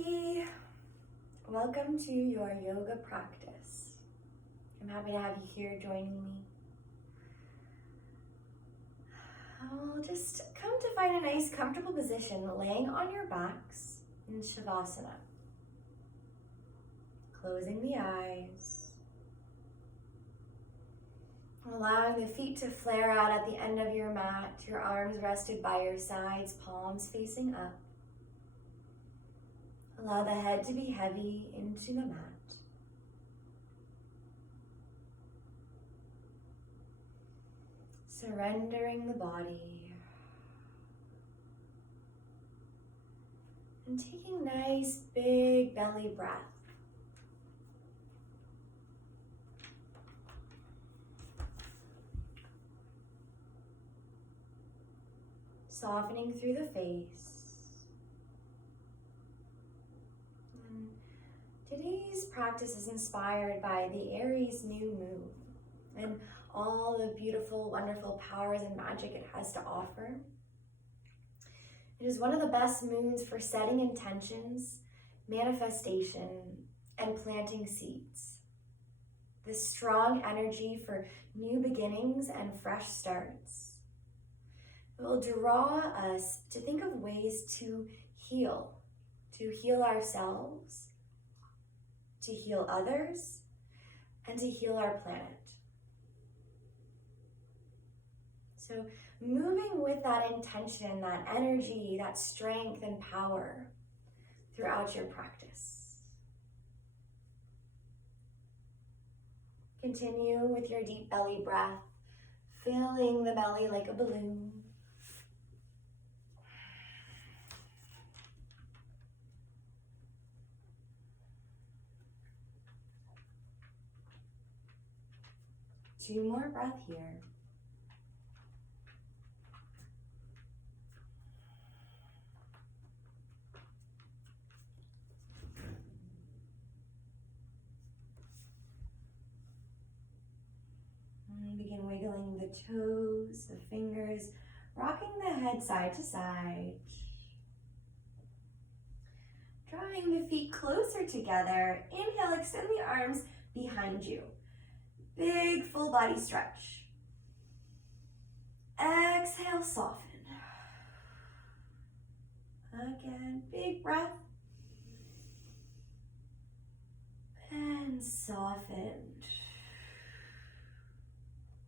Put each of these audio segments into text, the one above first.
everybody. Welcome to your yoga practice. I'm happy to have you here joining me. I'll just come to find a nice comfortable position laying on your backs in Shavasana. Closing the eyes. Allowing the feet to flare out at the end of your mat, your arms rested by your sides, palms facing up. Allow the head to be heavy into the mat. Surrendering the body. And taking nice big belly breath. Softening through the face. Today's practice is inspired by the Aries new moon and all the beautiful, wonderful powers and magic it has to offer. It is one of the best moons for setting intentions, manifestation, and planting seeds. This strong energy for new beginnings and fresh starts. It will draw us to think of ways to heal ourselves, to heal others, and to heal our planet. So moving with that intention, that energy, that strength and power throughout your practice. Continue with your deep belly breath, filling the belly like a balloon. Two more breaths here. And begin wiggling the toes, the fingers, rocking the head side to side. Drawing the feet closer together. Inhale, extend the arms behind you. Big full body stretch. Exhale, soften. Again, big breath. And soften.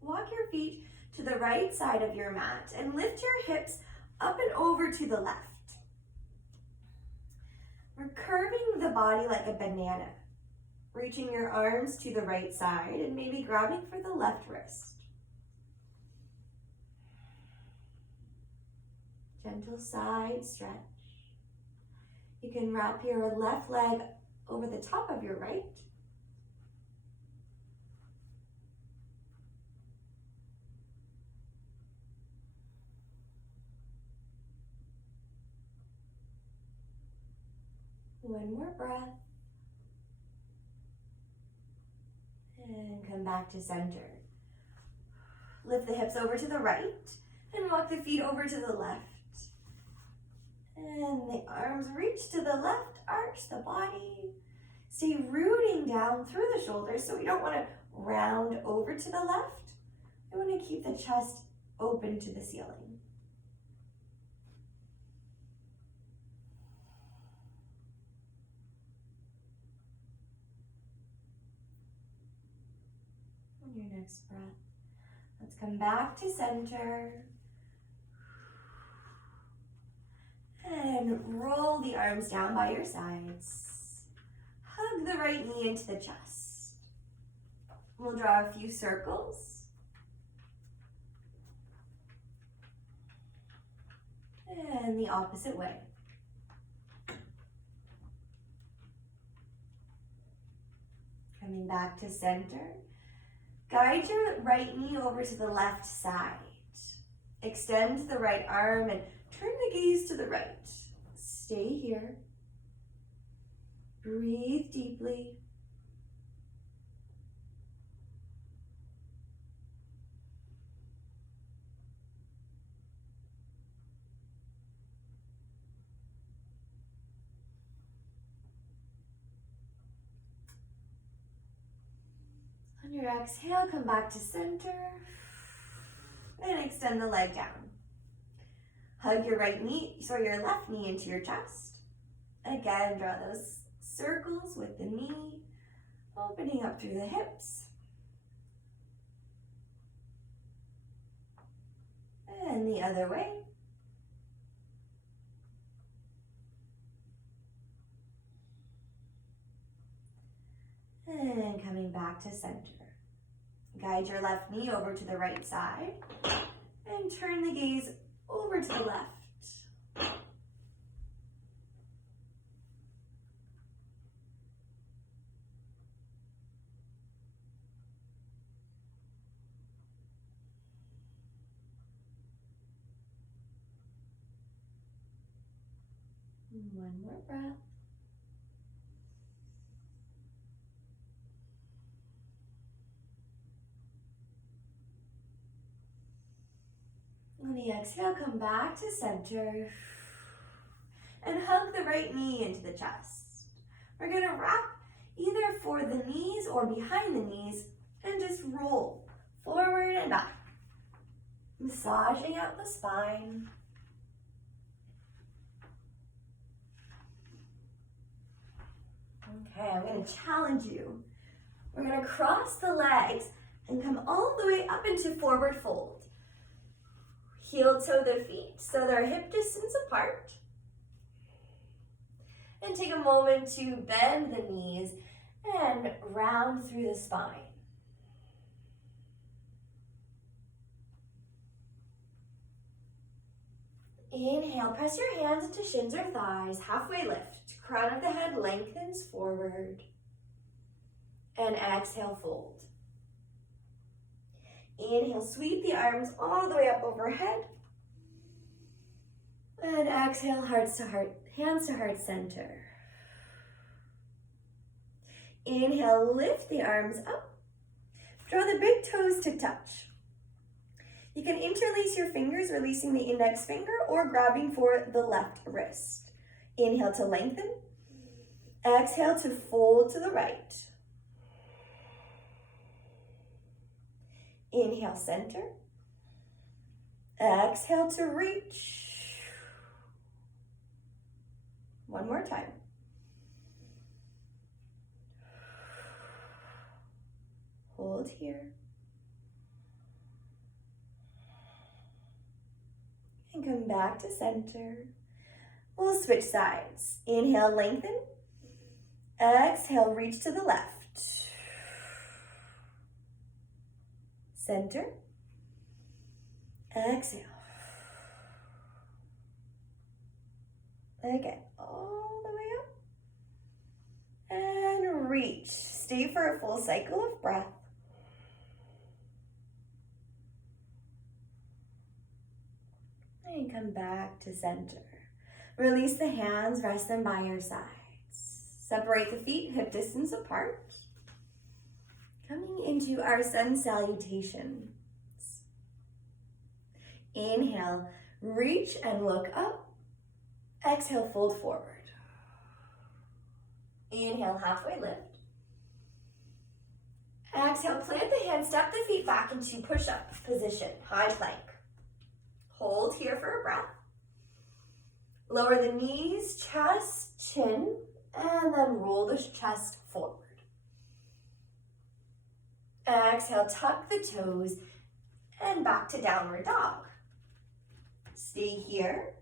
Walk your feet to the right side of your mat and lift your hips up and over to the left. We're curving the body like a banana. Reaching your arms to the right side and maybe grabbing for the left wrist. Gentle side stretch. You can wrap your left leg over the top of your right. One more breath. And come back to center. Lift the hips over to the right and walk the feet over to the left. And the arms reach to the left, arch the body. Stay rooting down through the shoulders, so we don't want to round over to the left. We want to keep the chest open to the ceiling. On your next breath, let's come back to center. And roll the arms down by your sides. Hug the right knee into the chest. We'll draw a few circles. And the opposite way. Coming back to center. Guide your right knee over to the left side. Extend the right arm and turn the gaze to the right. Stay here. Breathe deeply. On your exhale, come back to center and extend the leg down. Hug your right knee, your left knee into your chest. Again, draw those circles with the knee, opening up through the hips. And the other way. And coming back to center. Guide your left knee over to the right side and turn the gaze over to the left. One more breath. On the exhale, come back to center and hug the right knee into the chest. We're going to wrap either for the knees or behind the knees and just roll forward and up, massaging out the spine. Okay, I'm going to challenge you. We're going to cross the legs and come all the way up into forward fold. Heel toe the feet so they're hip distance apart. And take a moment to bend the knees and round through the spine. Inhale, press your hands into shins or thighs, halfway lift. Crown of the head lengthens forward. And exhale, fold. Inhale, sweep the arms all the way up overhead. And exhale, hearts to heart, hands to heart center. Inhale, lift the arms up. Draw the big toes to touch. You can interlace your fingers, releasing the index finger or grabbing for the left wrist. Inhale to lengthen. Exhale to fold to the right. Inhale, center. Exhale to reach. One more time. Hold here. And come back to center. We'll switch sides. Inhale, lengthen. Exhale, reach to the left. Center. Exhale. Again, all the way up. And reach. Stay for a full cycle of breath. And come back to center. Release the hands, rest them by your sides. Separate the feet hip distance apart. Coming into our sun salutations. Inhale, reach and look up. Exhale, fold forward. Inhale, halfway lift. Exhale, plant the hands, step the feet back into push-up position, high plank. Hold here for a breath. Lower the knees, chest, chin, and then roll the chest forward. Exhale, tuck the toes and back to downward dog. Stay here.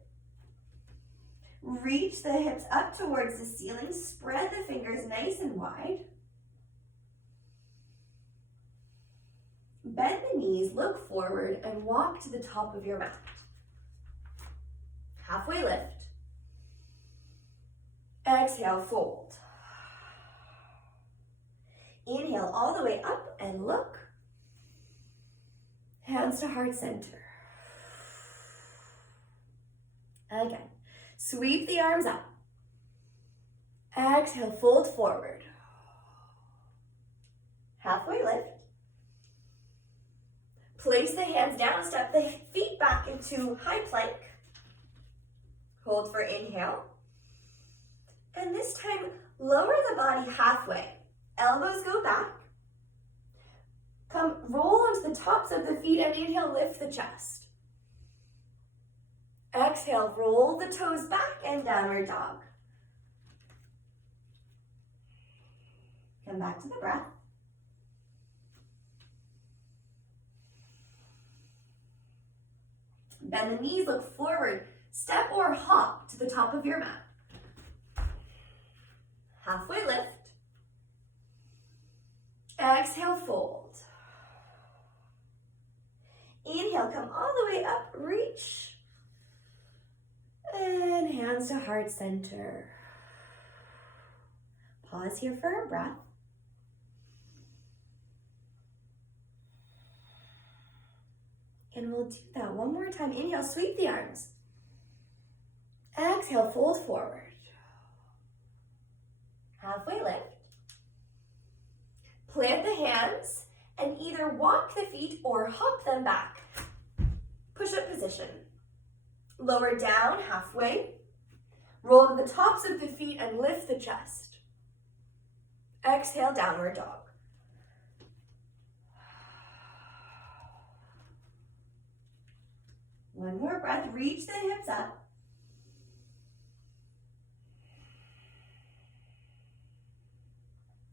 Reach the hips up towards the ceiling. Spread the fingers nice and wide. Bend the knees, look forward, and walk to the top of your mat. Halfway lift. Exhale, fold. Inhale all the way up and look. Hands to heart center. Again, sweep the arms up. Exhale, fold forward. Halfway lift. Place the hands down, step the feet back into high plank. Hold for inhale. And this time, lower the body halfway. Elbows go back. the tops of the feet, and inhale, lift the chest. Exhale, roll the toes back and downward dog. Come back to the breath. Bend the knees, look forward. Step or hop to the top of your mat. Halfway lift. Exhale, fold. Inhale, come all the way up, reach. And hands to heart center. Pause here for a breath. And we'll do that one more time. Inhale, sweep the arms. Exhale, fold forward. Halfway lift. Plant the hands and either walk the feet or hop them back. Push-up position. Lower down halfway. Roll to the tops of the feet and lift the chest. Exhale, downward dog. One more breath, reach the hips up.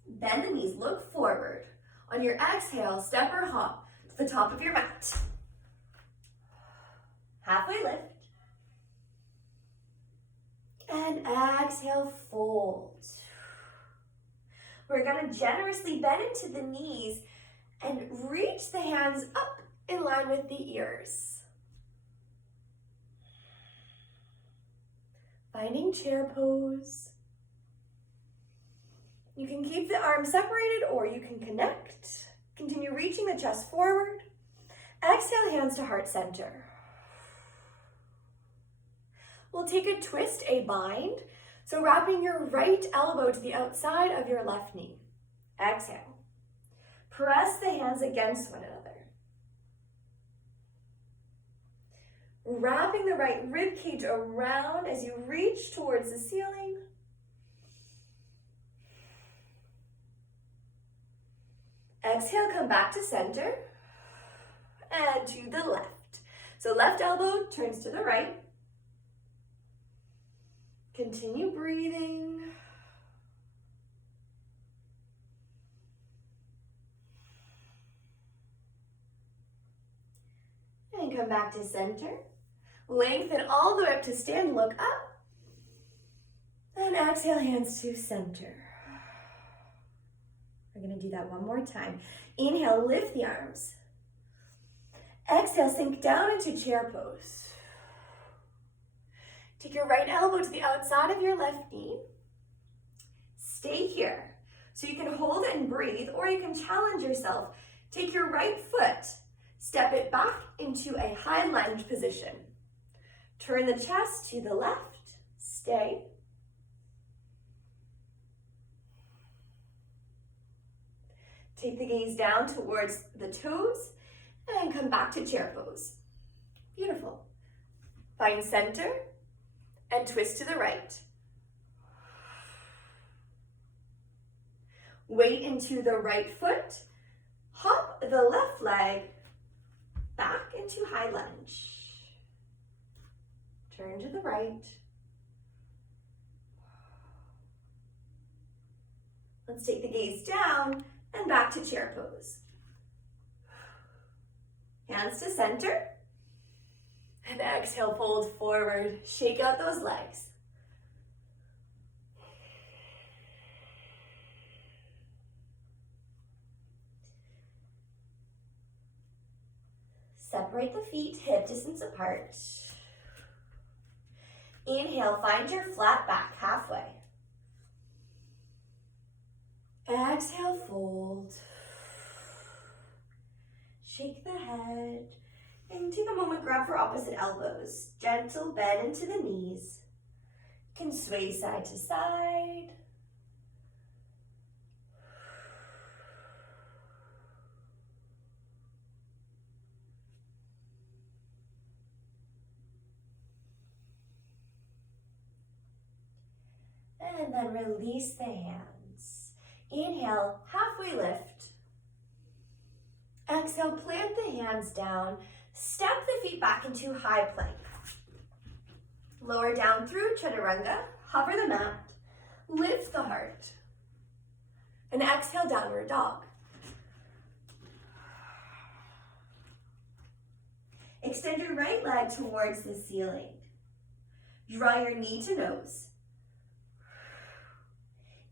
Bend the knees, look forward. On your exhale, step or hop to the top of your mat. Halfway lift. And exhale, fold. We're going to generously bend into the knees and reach the hands up in line with the ears. Finding chair pose. You can keep the arms separated or you can connect. Continue reaching the chest forward. Exhale, hands to heart center. We'll take a twist, a bind. So wrapping your right elbow to the outside of your left knee. Exhale. Press the hands against one another. Wrapping the right rib cage around as you reach towards the ceiling. Exhale, come back to center and to the left. So left elbow turns to the right. Continue breathing. And come back to center. Lengthen all the way up to stand, look up. And exhale, hands to center. We're going to do that one more time. Inhale, lift the arms. Exhale, sink down into chair pose. Take your right elbow to the outside of your left knee. Stay here. So you can hold it and breathe, or you can challenge yourself. Take your right foot, step it back into a high lunge position. Turn the chest to the left, stay. Take the gaze down towards the toes and come back to chair pose. Beautiful. Find center and twist to the right. Weight into the right foot. Hop the left leg back into high lunge. Turn to the right. Let's take the gaze down and back to chair pose. Hands to center. And exhale, fold forward. Shake out those legs. Separate the feet hip distance apart. Inhale, find your flat back halfway. Exhale, fold. Shake the head. And take a moment, grab for opposite elbows. Gentle bend into the knees. You can sway side to side. And then release the hands. Inhale, halfway lift. exhale, plant the hands down. Step the feet back into high plank. Lower down through chaturanga. Hover the mat. Lift the heart. And exhale, downward dog. Extend your right leg towards the ceiling. Draw your knee to nose.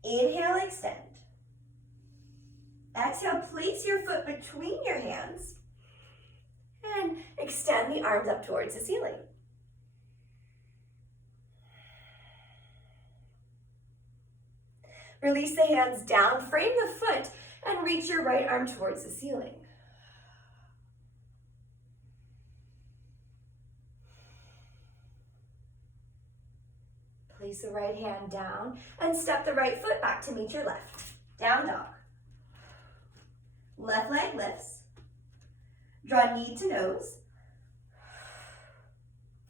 Inhale, extend. Exhale, place your foot between your hands and extend the arms up towards the ceiling. Release the hands down, frame the foot, and reach your right arm towards the ceiling. Place the right hand down and step the right foot back to meet your left. Down dog. Left leg lifts. Draw knee to nose.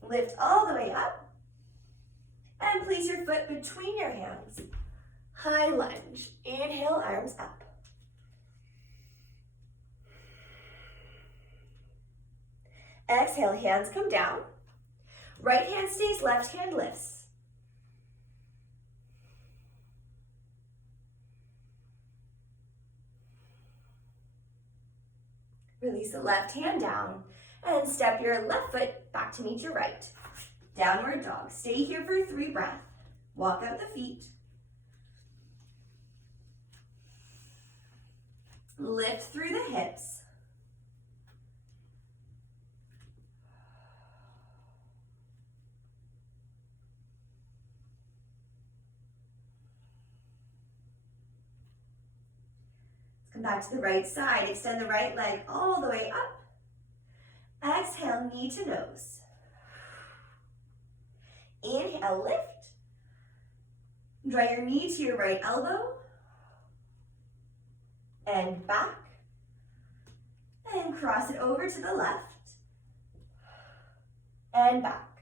Lift all the way up. And place your foot between your hands. High lunge. Inhale, arms up. Exhale, hands come down. Right hand stays, left hand lifts. Release the left hand down and step your left foot back to meet your right. Downward dog. Stay here for 3 breaths. Walk up the feet. Lift through the hips. Come back to the right side. Extend the right leg all the way up. Exhale, knee to nose. Inhale, lift. Draw your knee to your right elbow. And back. And cross it over to the left. And back.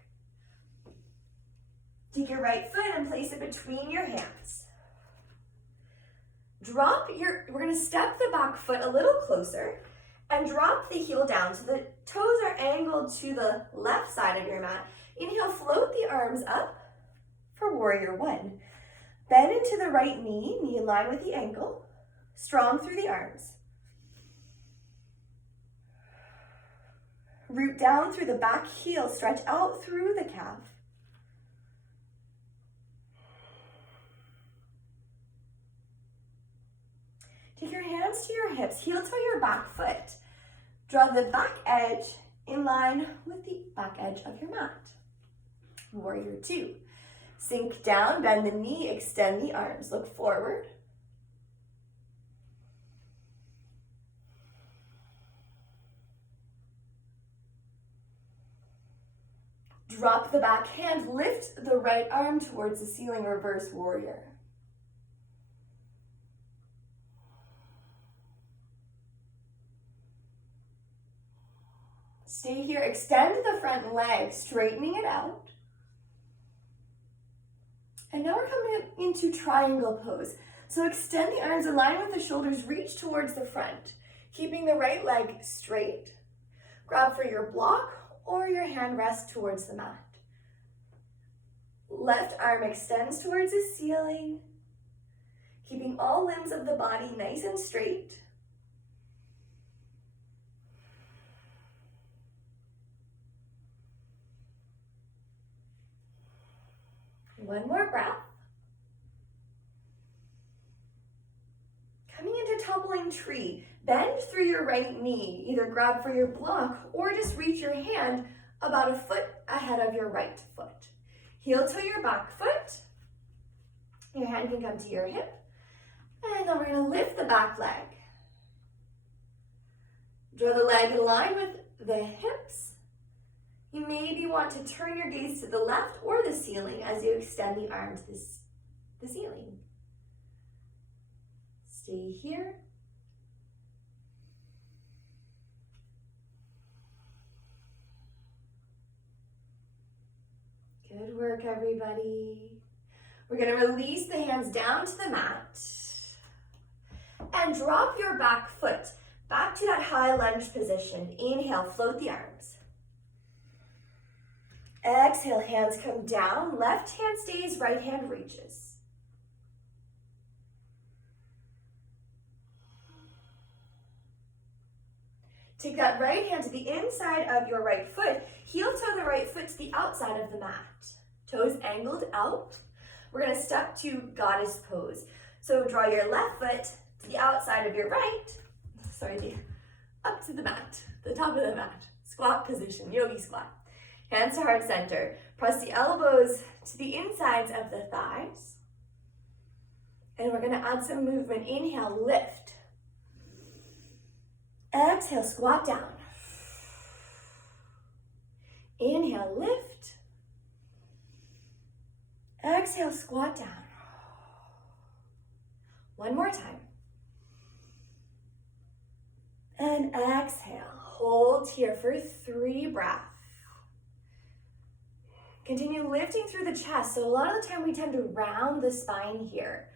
Take your right foot and place it between your hands. We're gonna step the back foot a little closer and drop the heel down so the toes are angled to the left side of your mat. Inhale, float the arms up for warrior 1. Bend into the right knee in line with the ankle, strong through the arms. Root down through the back heel, stretch out through the calf. Take your hands to your hips, heel toe your back foot. Draw the back edge in line with the back edge of your mat. Warrior 2. Sink down, bend the knee, extend the arms. Look forward. Drop the back hand, lift the right arm towards the ceiling, reverse warrior. Stay here, extend the front leg, straightening it out. And now we're coming into triangle pose. So extend the arms, align with the shoulders, reach towards the front, keeping the right leg straight. Grab for your block or your hand rest towards the mat. Left arm extends towards the ceiling, keeping all limbs of the body nice and straight. One more breath. Coming into toppling tree, bend through your right knee. Either grab for your block or just reach your hand about a foot ahead of your right foot. Heel toe your back foot. Your hand can come to your hip. And then we're going to lift the back leg. Draw the leg in line with the hips. You maybe want to turn your gaze to the left or the ceiling as you extend the arm to the ceiling. Stay here. Good work, everybody. We're going to release the hands down to the mat and drop your back foot Back to that high lunge position. Inhale, float the arms. Exhale, hands come down. Left hand stays, right hand reaches. Take that right hand to the inside of your right foot. Heel toe the right foot to the outside of the mat. Toes angled out. We're going to step to goddess pose. So draw your left foot to the outside of your right. Up to the mat, the top of the mat. Squat position, yogi squat. Hands to heart center. Press the elbows to the insides of the thighs. And we're going to add some movement. Inhale, lift. Exhale, squat down. Inhale, lift. Exhale, squat down. One more time. And exhale. Hold here for 3 breaths. Continue lifting through the chest. So a lot of the time we tend to round the spine here.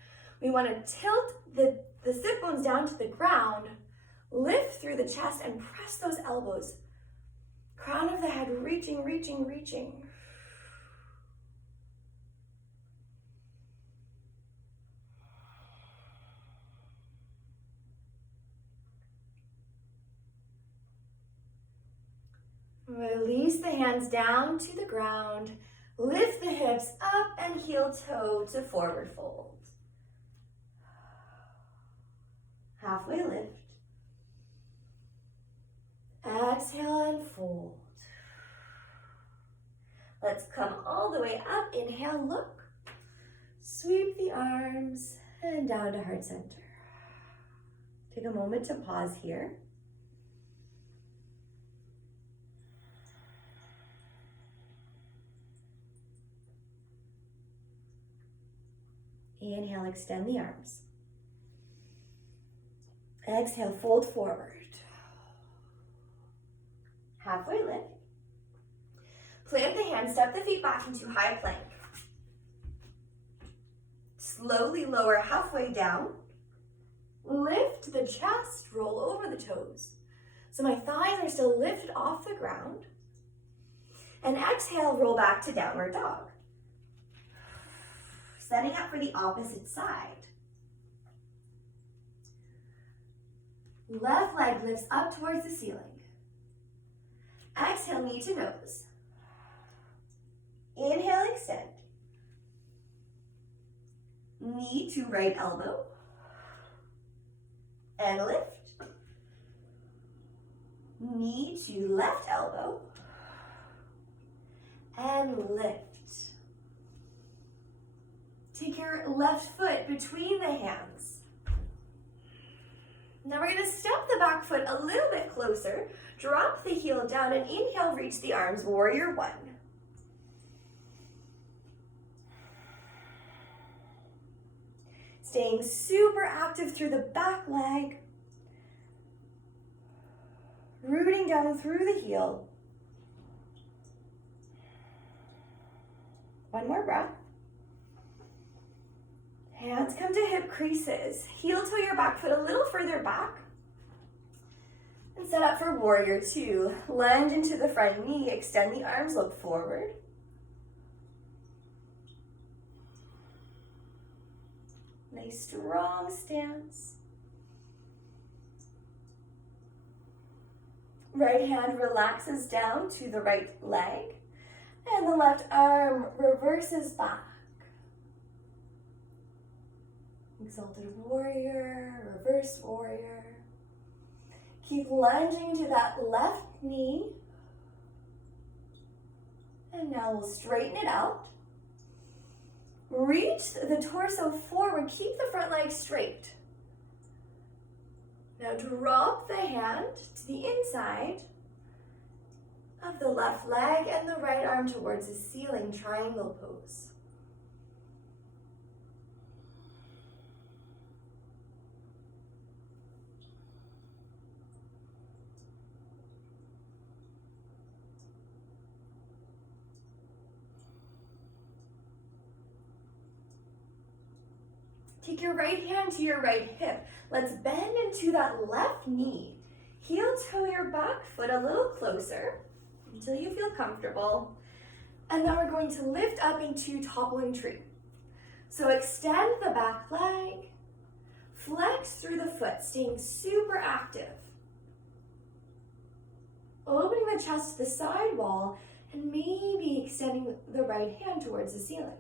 We want to tilt the sit bones down to the ground, lift through the chest and press those elbows. Crown of the head reaching, reaching, reaching. Release the hands down to the ground. Lift the hips up and heel toe to forward fold. Halfway lift. Exhale and fold. Let's come all the way up. Inhale, look. Sweep the arms and down to heart center. Take a moment to pause here. Inhale, extend the arms. Exhale, fold forward. Halfway lift. Plant the hands, step the feet back into high plank. Slowly lower halfway down. Lift the chest, roll over the toes. So my thighs are still lifted off the ground. And exhale, roll back to downward dog. Setting up for the opposite side. Left leg lifts up towards the ceiling. Exhale, knee to nose. Inhale, extend. Knee to right elbow. And lift. Knee to left elbow. And lift. Take your left foot between the hands. Now we're going to step the back foot a little bit closer. Drop the heel down and inhale, reach the arms, warrior one. Staying super active through the back leg. Rooting down through the heel. One more breath. Hands come to hip creases. Heel toe your back foot a little further back. And set up for warrior two. Lunge into the front knee. Extend the arms, look forward. Nice strong stance. Right hand relaxes down to the right leg. And the left arm reverses back. Exalted warrior, reverse warrior. Keep lunging to that left knee. And now we'll straighten it out. Reach the torso forward. Keep the front leg straight. Now drop the hand to the inside of the left leg and the right arm towards the ceiling, triangle pose. Take your right hand to your right hip. Let's bend into that left knee. Heel toe your back foot a little closer until you feel comfortable. And then we're going to lift up into toppling tree. So extend the back leg, flex through the foot, staying super active. Opening the chest to the side wall and maybe extending the right hand towards the ceiling.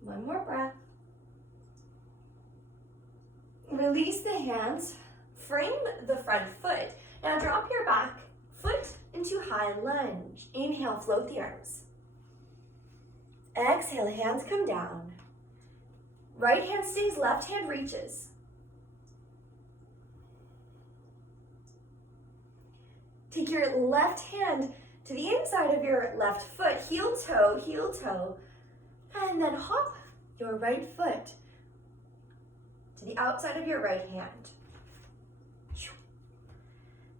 One more breath. Release the hands, frame the front foot. Now drop your back foot into high lunge. Inhale, float the arms. Exhale, hands come down. Right hand stays, left hand reaches. Take your left hand to the inside of your left foot, heel toe, and then hop your right foot to the outside of your right hand.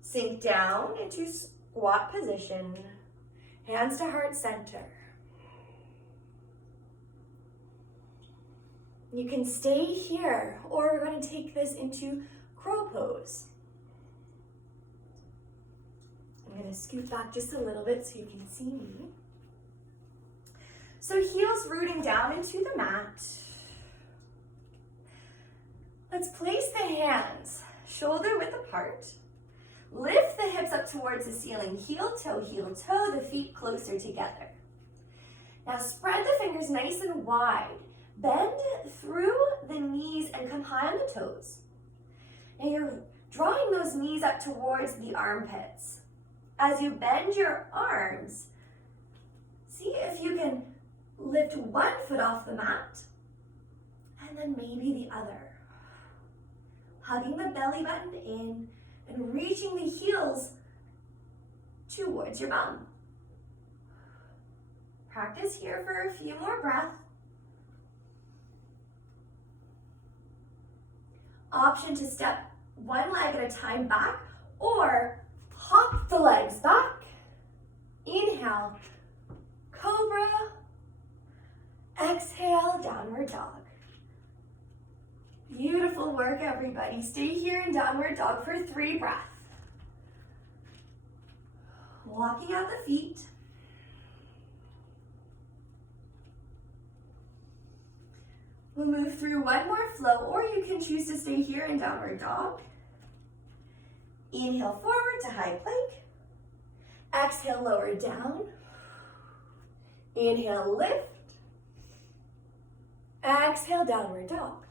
Sink down into squat position, hands to heart center. You can stay here, or we're going to take this into crow pose. I'm going to scoot back just a little bit so you can see me. So heels rooting down into the mat. Let's place the hands shoulder width apart. Lift the hips up towards the ceiling, heel toe, the feet closer together. Now spread the fingers nice and wide. Bend through the knees and come high on the toes. Now you're drawing those knees up towards the armpits. As you bend your arms, see if you can lift one foot off the mat and then maybe the other. Hugging the belly button in and reaching the heels towards your bum. Practice here for a few more breaths. Option to step one leg at a time back or hop the legs back. Inhale, cobra. Exhale, downward dog. Beautiful work, everybody. Stay here in downward dog for 3 breaths. Walking out the feet. We'll move through one more flow, or you can choose to stay here in downward dog. Inhale forward to high plank. Exhale, lower down. Inhale, lift. Exhale, downward dog.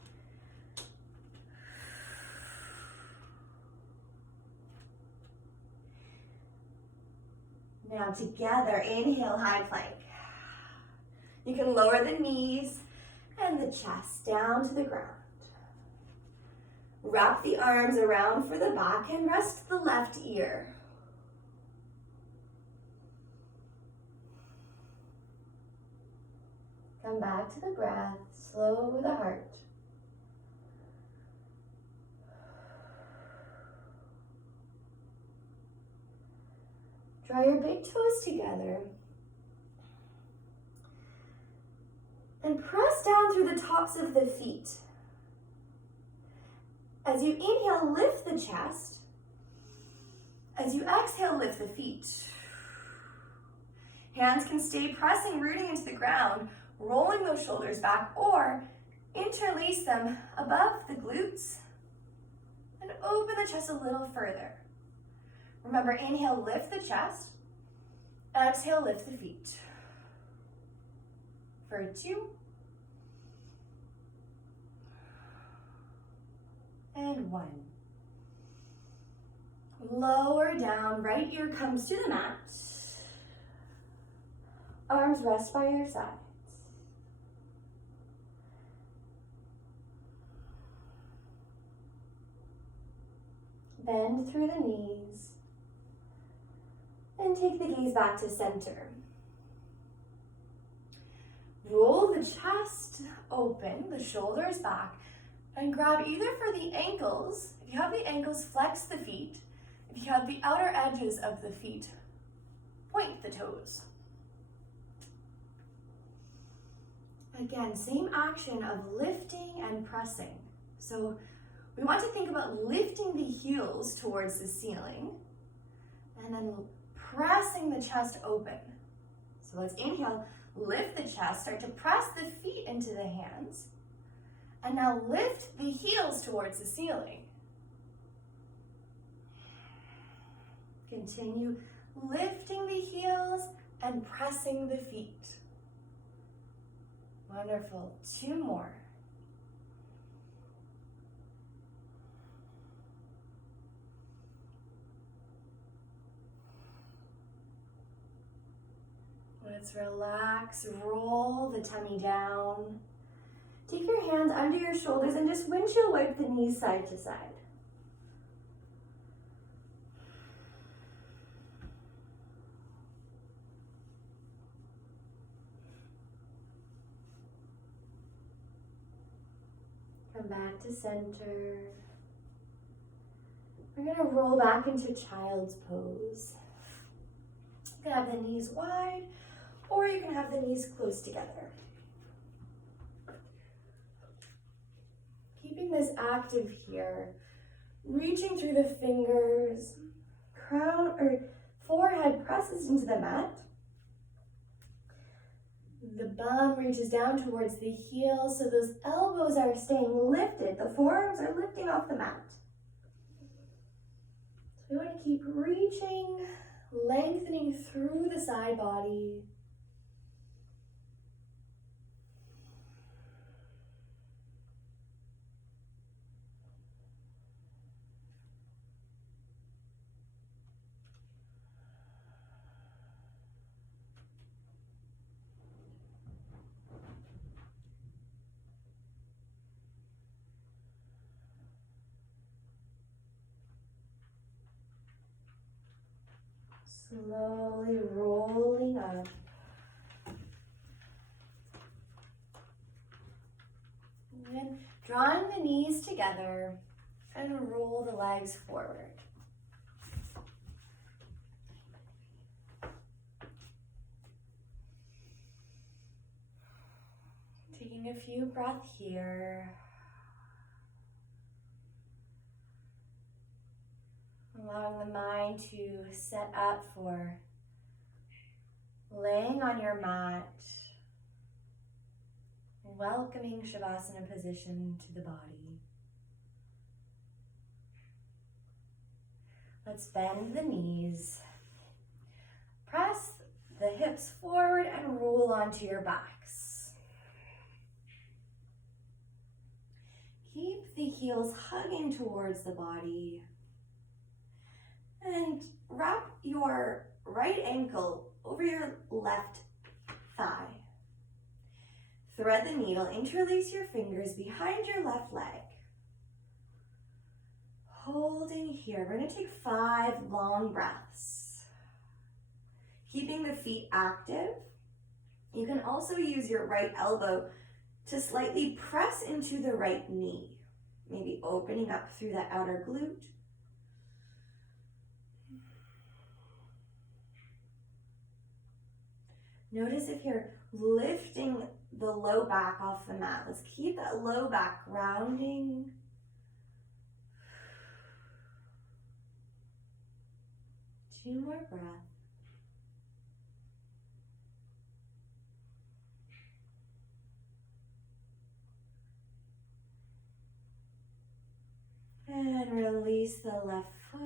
Now together, inhale, high plank. You can lower the knees and the chest down to the ground. Wrap the arms around for the back and rest the left ear. Come back to the breath, slow the heart. Draw your big toes together. And press down through the tops of the feet. As you inhale, lift the chest. As you exhale, lift the feet. Hands can stay pressing, rooting into the ground, rolling those shoulders back, or interlace them above the glutes and open the chest a little further. Remember, inhale, lift the chest. Exhale, lift the feet. For 2. And 1. Lower down, right ear comes to the mat. Arms rest by your sides. Bend through the knees. And take the gaze back to center. Roll the chest open, the shoulders back, and grab either for the ankles. If you have the ankles, flex the feet. If you have the outer edges of the feet, point the toes. Again, same action of lifting and pressing. So we want to think about lifting the heels towards the ceiling and then pressing the chest open. So let's inhale, lift the chest, start to press the feet into the hands, and now lift the heels towards the ceiling. Continue lifting the heels and pressing the feet. Wonderful. 2 more. Let's relax, roll the tummy down. Take your hands under your shoulders and just windshield wipe the knees side to side. Come back to center. We're going to roll back into child's pose. You can have the knees wide, or you can have the knees close together. Keeping this active here, reaching through the fingers, crown or forehead presses into the mat. The bum reaches down towards the heel, so those elbows are staying lifted. The forearms are lifting off the mat. So we want to keep reaching, lengthening through the side body. Slowly rolling up. And then drawing the knees together and roll the legs forward. Taking a few breaths here. Allowing the mind to set up for laying on your mat, welcoming Shavasana position to the body. Let's bend the knees, press the hips forward and roll onto your backs. Keep the heels hugging towards the body. And wrap your right ankle over your left thigh. Thread the needle, interlace your fingers behind your left leg. Holding here, we're going to take 5 long breaths. Keeping the feet active. You can also use your right elbow to slightly press into the right knee, maybe opening up through that outer glute. Notice if you're lifting the low back off the mat. Let's keep that low back grounding. Two more breaths. And release the left foot.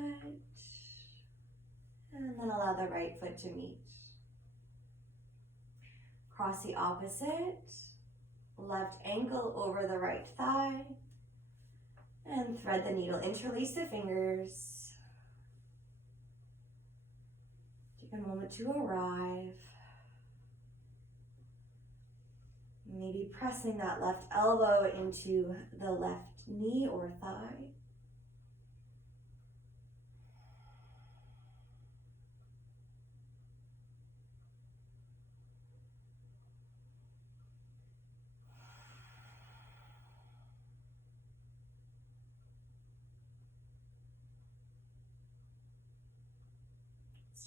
And then allow the right foot to meet. Cross the opposite, left ankle over the right thigh, and thread the needle. Interlace the fingers. Take a moment to arrive. Maybe pressing that left elbow into the left knee or thigh.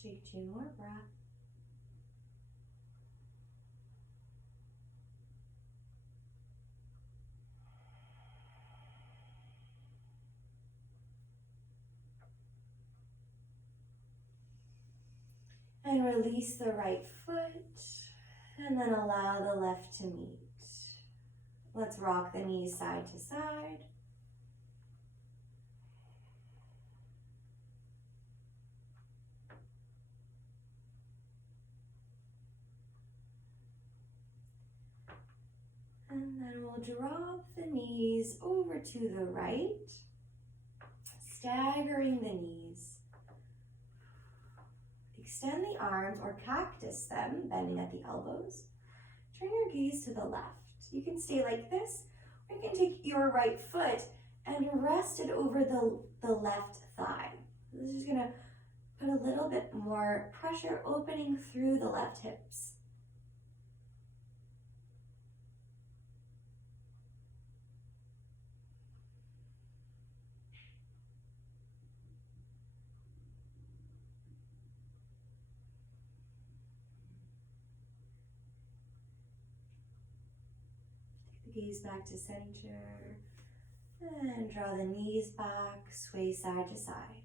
Take 2 more breaths. And release the right foot, and then allow the left to meet. Let's rock the knees side to side. And then we'll drop the knees over to the right, staggering the knees. Extend the arms or cactus them, bending at the elbows. Turn your gaze to the left. You can stay like this, or you can take your right foot and rest it over the left thigh. This is gonna put a little bit more pressure opening through the left hips. Gaze back to center, and draw the knees back, sway side to side.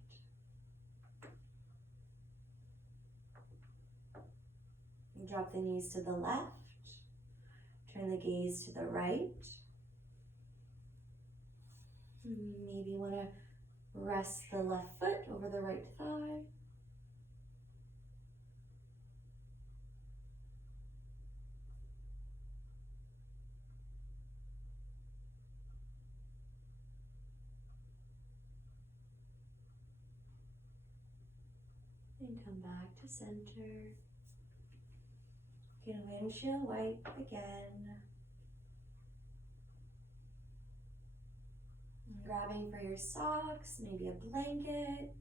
And drop the knees to the left, turn the gaze to the right. Maybe want to rest the left foot over the right thigh. And come back to center. Get a windshield wipe again. And grabbing for your socks, maybe a blanket.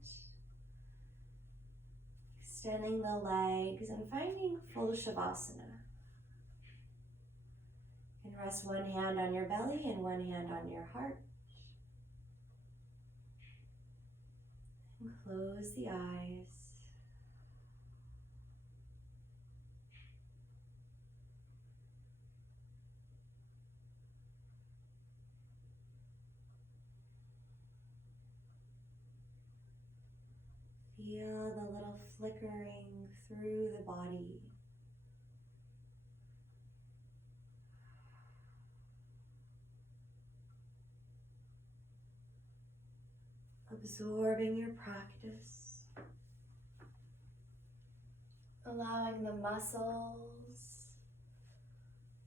Extending the legs and finding full Shavasana. And rest one hand on your belly and one hand on your heart. And close the eyes. Feel the little flickering through the body. Absorbing your practice. Allowing the muscles,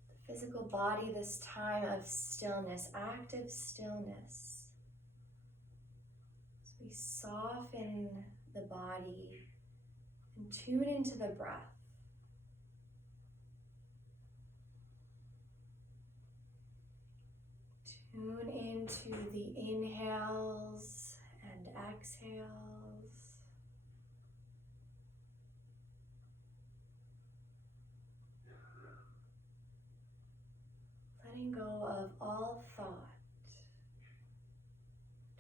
the physical body, this time of stillness, active stillness. So we soften the body and tune into the breath. Tune into the inhales and exhales. Letting go of all thought.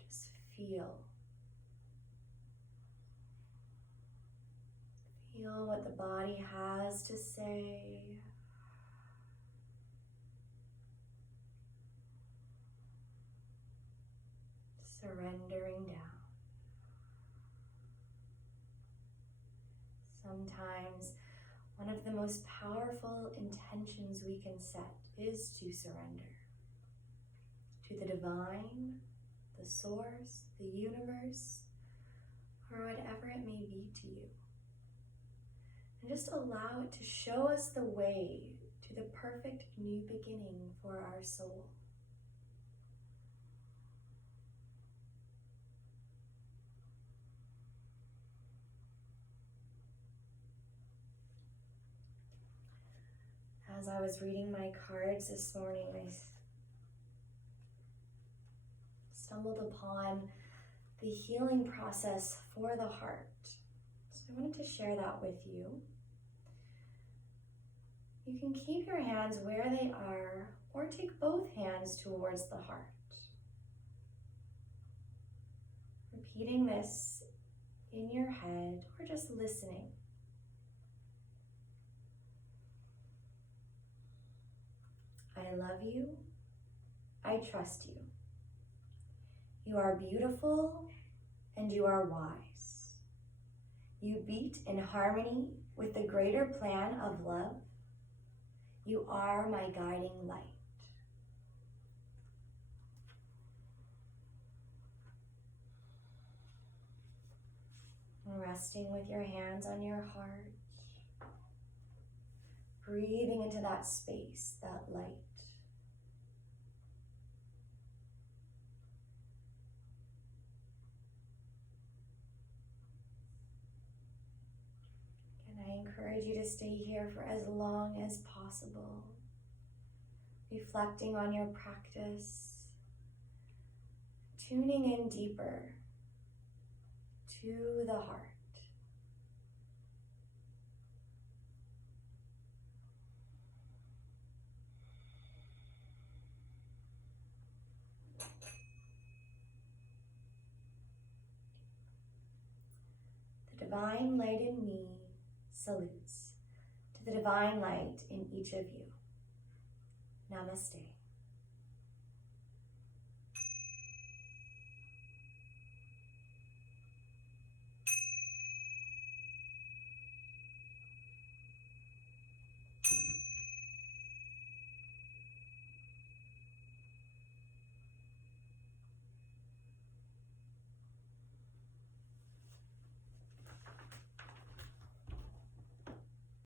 Just feel. Feel what the body has to say. Surrendering down. Sometimes one of the most powerful intentions we can set is to surrender to the divine, the source, the universe, or whatever it may be to you. And just allow it to show us the way to the perfect new beginning for our soul. As I was reading my cards this morning, I stumbled upon the healing process for the heart. So I wanted to share that with you. You can keep your hands where they are or take both hands towards the heart. Repeating this in your head or just listening. I love you. I trust you. You are beautiful and you are wise. You beat in harmony with the greater plan of love. You are my guiding light. Resting with your hands on your heart, breathing into that space, that light. And I encourage you to stay here for as long as possible, reflecting on your practice, tuning in deeper to the heart. The divine light in me salutes to the divine light in each of you. Namaste.